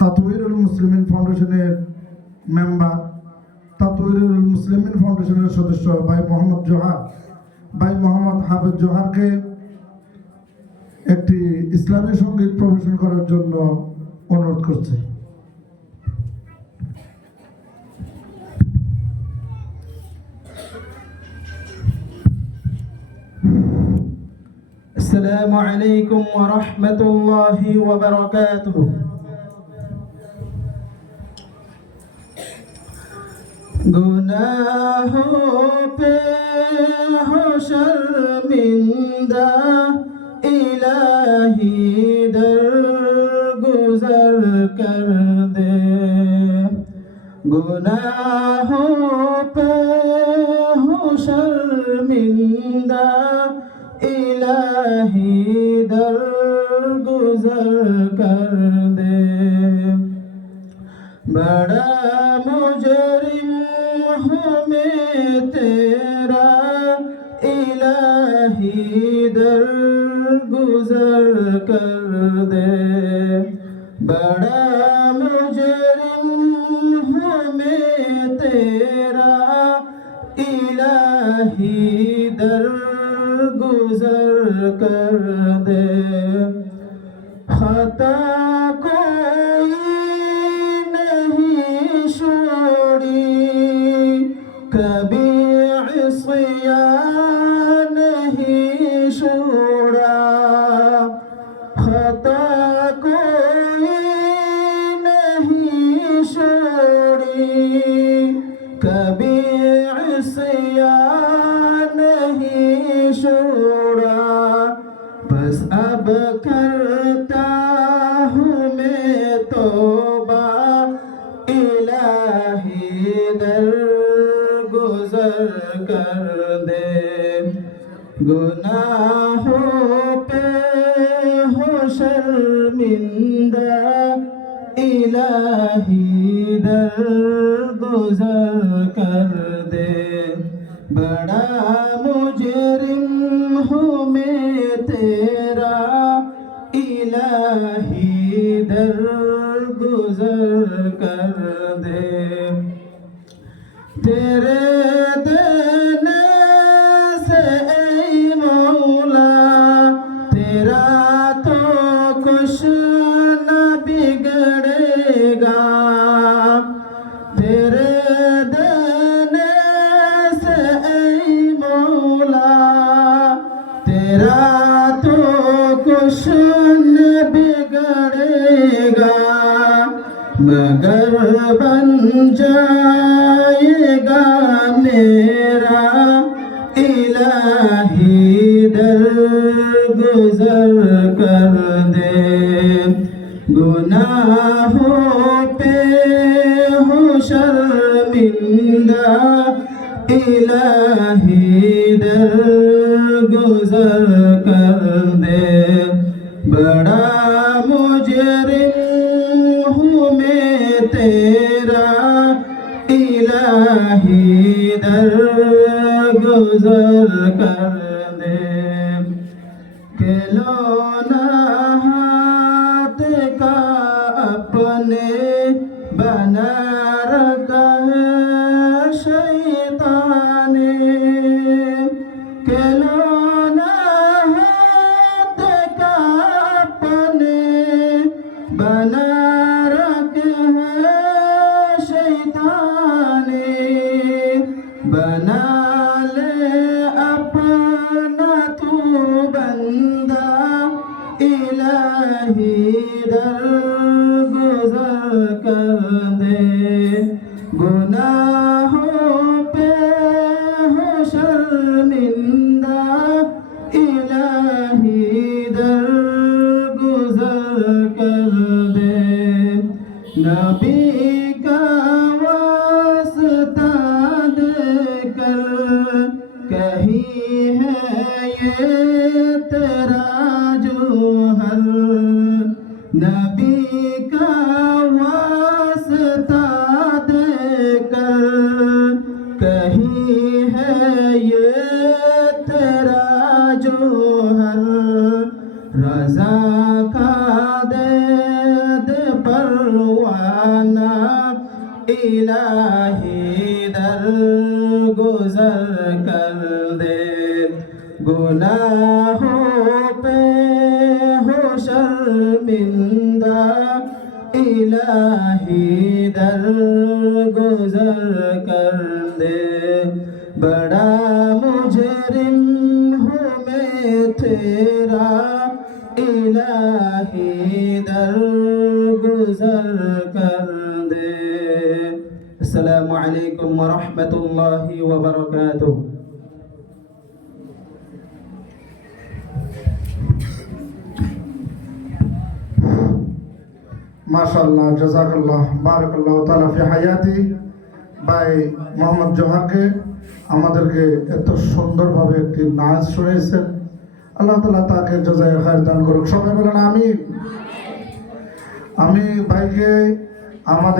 তাতওয়িরুল মুসলিমিন ফাউন্ডেশনের মেম্বার, তাতওয়িরুল মুসলিমিন ফাউন্ডেশনের সদস্য ভাই মোহাম্মদ জোহার, ভাই মোহাম্মদ হাফেজ জোহারকে একটি ইসলামী সঙ্গীত পরিবেশন করার জন্য অনুরোধ করছে। السلام عليكم ورحمة الله وبركاته. गुनाहों पे हो शर्मिंदा इलाही दरगुजर कर दे, गुनाहों पे हो शर्मिंदा इलाही दरगुजर कर दे। बड़ा मुजरिम हूँ मैं तेरा इलाही दरगुजर कर दे। बड़ा मुजरिम हूँ मैं तेरा इलाही दरगुजर कर दे। खता कोई नहीं छोड़ी, कभी इस्यान नहीं छोड़ा। खता कोई नहीं छोड़ी, कभी इस्यान नहीं छोड़ा। बस अब करता हूँ मैं तौबा इलाही दरगुजर कर दे। गुनाहों पे हो शर्मिंदा इलाही दरगुजर कर दे। बड़ा मुजरिम हूँ मैं तेरा इलाही दरगुजर कर दे। तेरे देने से ऐ मौला तेरा तो कुछ न बिगड़ेगा। तेरे देने से ऐ मौला तेरा तो कुछ न बिगड़ेगा, मगर बन जाएगा मेरा इलाही दरगुजर कर दे। गुनाहों पे हो शर्मिंदा इलाही दरगुजर कर दे। बड़ा मुजरिम हूँ मैं तेरा इलाही दरगुजर कर दे। खिलौना हाथ का अपने बना रखा है शैतान ने। खिलौना हाथ का अपने बना रखा है शैतान ने। बना ले अपना तू बंदा इलाही दरगुजर कर दे। गुनाहों पे हो शर्मिंदा इलाही दरगुजर कर दे। नबी का वास्ता देकर कही है ये तेरा जोहर। नबी का वास्ता देकर कही है ये तेरा जोहर। रज़ा का दे दे पर इलाही दर गुजर कर दे गुनाहों पे हो शर्मिंदा इलाही दर गुजर कर दे बड़ा मुजरिम हूँ मैं तेरा इलाही दर गुजर कर दे। अस्सलामु अलैकुम व रहमतुल्लाहि व बरकातुहू। মাশাআল্লাহ, জাযাকাল্লাহ, বারাকাল্লাহু তাআলা ফি হায়াতি। ভাই মোহাম্মদ জোহারকে আমাদেরকে এত সুন্দরভাবে একটি নাচ শুনিয়েছেন। আল্লাহ তাআলা তাকে জাযায়ে খায়র দান করুক। সবাই বলেন আমিন। আমি ভাইকে আমাদের